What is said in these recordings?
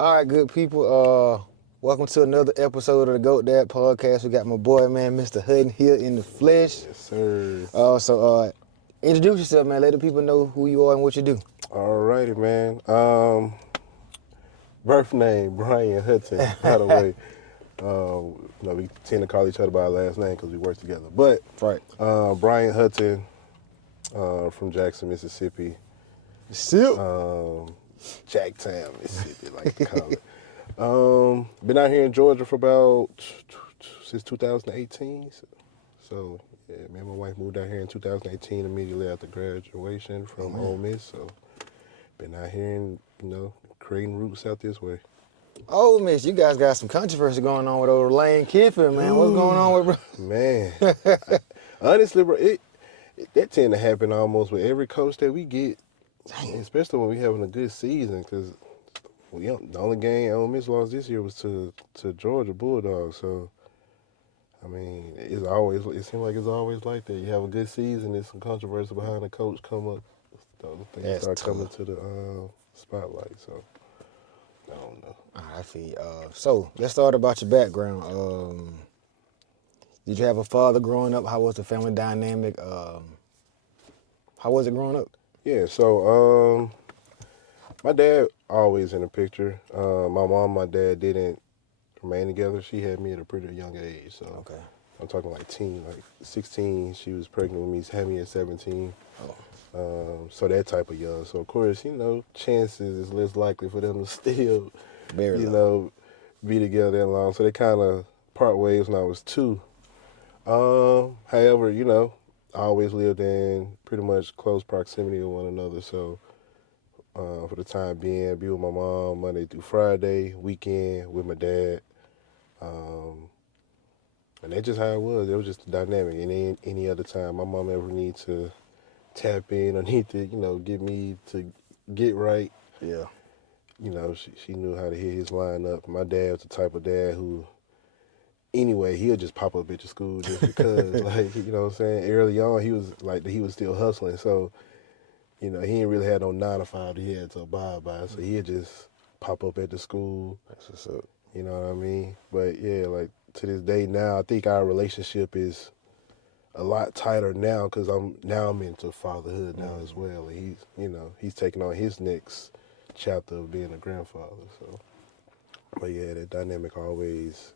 All right, good people. Welcome to another episode of the GOATDAD podcast. We got my boy, man, Mr. Hutton here in the flesh. Yes, sir. Introduce yourself, man. Let the people know who you are and what you do. Alrighty, man. Birth name Brian Hutton. By the way, we tend to call each other by our last name because we work together. But Right. Brian Hutton, from Jackson, Mississippi. Sip. Jacktown, Mississippi, like to call it. Been out here in Georgia for about since 2018. So yeah, me and my wife moved out here in 2018 immediately after graduation from Ole Miss. So been out here and creating roots out this way. Oh, Miss, you guys got some controversy going on with old Lane Kiffin, man. What's going on with bro? Man, honestly, bro, that tend to happen almost with every coach that we get, especially when we having a good season. Because the only game Ole Miss lost this year was to Georgia Bulldogs. So I mean, it seems like it's always like that. You have a good season, there's some controversy behind the coach come up. Things start coming to the spotlight. So I don't know. I feel. So let's start about your background. Did you have a father growing up? How was the family dynamic? How was it growing up? Yeah. So my dad always in the picture. My mom and my dad didn't remain together. She had me at a pretty young age. So Okay. I'm talking like 16. She was pregnant with me, had me at 17. Oh. So that type of young. So of course, chances is less likely for them to still, Very low. be together that long. So they kind of part ways when I was 2. However, I always lived in pretty much close proximity to one another. So for the time being, be with my mom Monday through Friday, weekend with my dad. And that's just how it was. It was just a dynamic. And any other time my mom ever need to tap in or need to, get me to get right, Yeah. she knew how to hit his line up. My dad was the type of dad who, anyway, he'll just pop up at your school just because, like, you know what I'm saying? Early on, he was still hustling. So, he didn't really have no 9 to 5 that he had to abide by. So he'd just pop up at the school. That's what's up. You know what I mean? But yeah, like to this day now, I think our relationship is a lot tighter now because I'm into fatherhood now as well. And he's taking on his next chapter of being a grandfather. So, but yeah, that dynamic always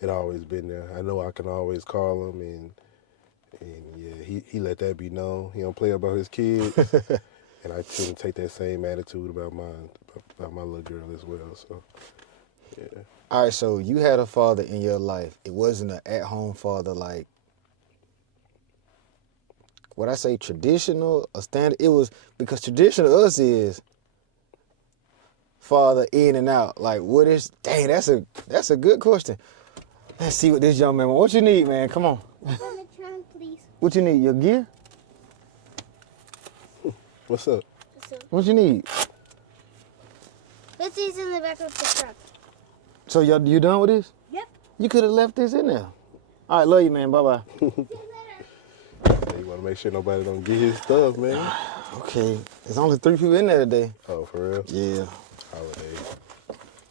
been there. I know I can always call him and yeah, he let that be known. He don't play about his kids, and I tend to take that same attitude about my little girl as well. So yeah. All right, so you had a father in your life. It wasn't an at-home father like, what I say, traditional, a standard. It was, because traditional to us is father in and out. Like, what is, dang, that's a good question. Let's see what this young man wants. What you need, man? Come on. On the trunk, please. What you need? Your gear? What's up? What you need? This is in the back of the truck. So you done with this? Yep. You could have left this in there. All right, love you, man. Bye-bye. You want to make sure nobody don't get his stuff, man. Okay. There's only 3 people in there today. Oh, for real? Yeah. Holidays.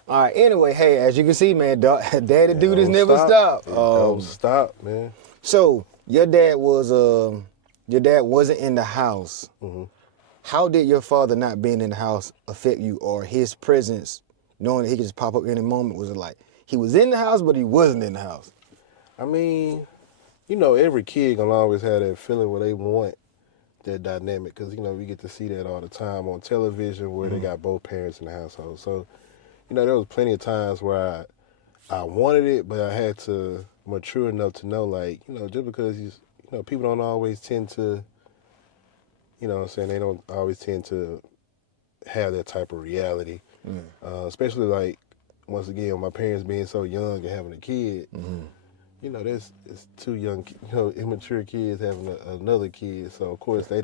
All right, anyway, hey, as you can see, man, daddy duties Don't never stop. Don't stop, man. So your dad wasn't in the house. Mm-hmm. How did your father not being in the house affect you, or his presence, knowing that he could just pop up any moment? Was it like he was in the house, but he wasn't in the house? I mean, every kid gonna always have that feeling where they want that dynamic because, we get to see that all the time on television where they got both parents in the household. So, there was plenty of times where I wanted it, but I had to mature enough to know, like, just because people don't always tend to, they don't always tend to have that type of reality. Especially, like, once again, my parents being so young and having a kid, it's 2 young, immature kids having another kid. So, of course, they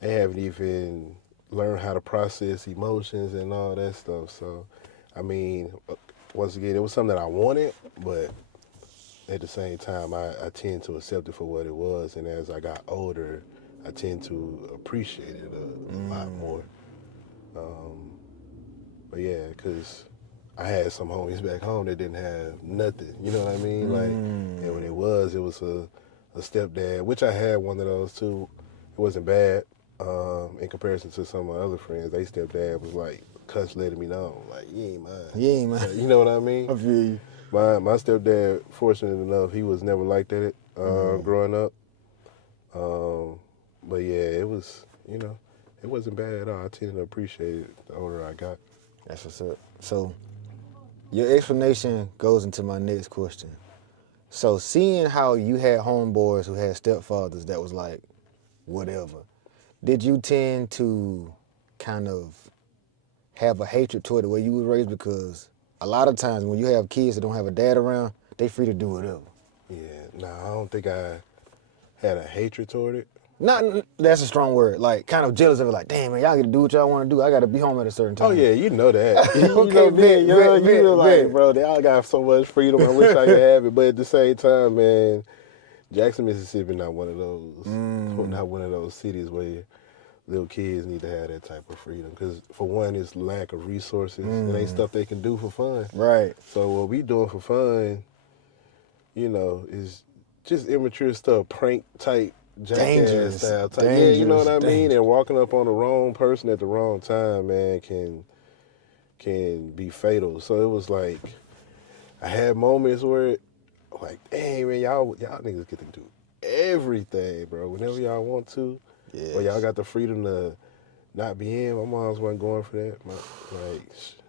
haven't even learned how to process emotions and all that stuff. So, I mean, once again, it was something that I wanted, but at the same time, I tend to accept it for what it was. And as I got older, I tend to appreciate it a lot more. But yeah, because I had some homies back home that didn't have nothing. You know what I mean? Like, and when it was a stepdad, which I had one of those too. It wasn't bad in comparison to some of my other friends. They stepdad was like, cuss letting me know, like, you ain't mine. You ain't mine. You know what I mean? I feel you. My stepdad, fortunate enough, he was never like that growing up. But yeah, it was, it wasn't bad at all. I tended to appreciate it the older I got. That's what's up. So, your explanation goes into my next question. So, seeing how you had homeboys who had stepfathers that was like, whatever, did you tend to kind of have a hatred toward the way you was raised? Because a lot of times when you have kids that don't have a dad around, they free to do whatever. Yeah, I don't think I had a hatred toward it. Not that's a strong word. Like kind of jealous of it. Like, damn man, y'all get to do what y'all want to do. I got to be home at a certain time. Oh yeah, you know that. Okay, you know, bet, bet. bro, they all got so much freedom. I wish I could have it, but at the same time, man, Jackson, Mississippi, not one of those cities where little kids need to have that type of freedom. Because for one, it's lack of resources. It ain't stuff they can do for fun. Right. So what we doing for fun, is just immature stuff, prank type. Jackass style type. Yeah, you know what I mean? And walking up on the wrong person at the wrong time, man, can be fatal. So it was like, I had moments where, like, dang, man, y'all niggas get to do everything, bro, whenever y'all want to. Yes. Or y'all got the freedom to not be in. My moms wasn't going for that.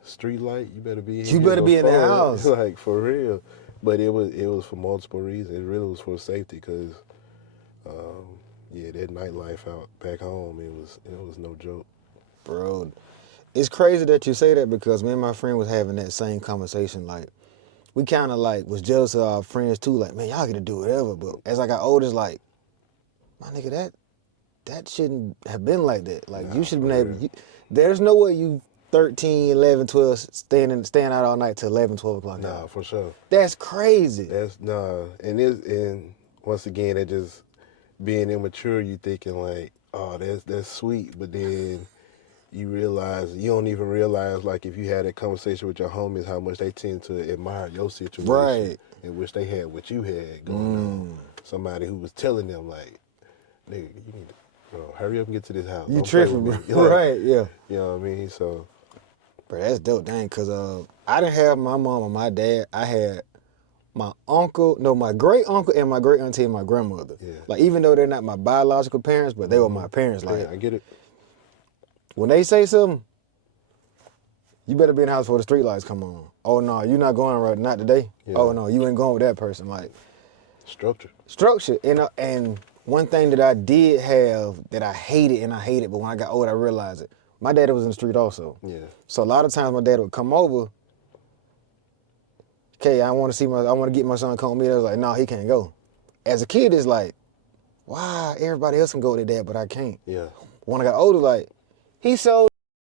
Street light, you better be in. You better be in the house. Like, for real. But it was for multiple reasons. It really was for safety, because that nightlife out back home, it was no joke. Bro, it's crazy that you say that, because me and my friend was having that same conversation. Like, we kind of like was jealous of our friends too. Like, man, y'all get to do whatever. But as I got older, it's like, my nigga, that shouldn't have been like that. Like, you should have been able. There's no way you 13, 11, 12 staying out all night till 11, 12 o'clock. Nah, for sure. That's crazy. And once again, that just being immature, you thinking like, oh, that's sweet, but then you don't even realize, like, if you had a conversation with your homies, how much they tend to admire your situation, right? And wish they had what you had going on. Somebody who was telling them, like, nigga, you need to hurry up and get to this house. You tripping, bro? Like, right? Yeah. You know what I mean? So, bro, that's dope, dang. Cause I didn't have my mom or my dad. I had my great uncle and my great auntie and my grandmother. Yeah. Like, even though they're not my biological parents, but they were my parents. Like, yeah, I get it. When they say something, you better be in the house before the street lights come on. Oh no, you're not going right, not today. Yeah. Oh no, you ain't going with that person. Like, structure. And one thing that I did have that I hated, but when I got older I realized it. My dad was in the street also. Yeah. So a lot of times my dad would come over. Okay, I want to get my son to come with me. I was like, no, he can't go. As a kid, it's like, why everybody else can go with their dad, but I can't. Yeah. When I got older, like, he's so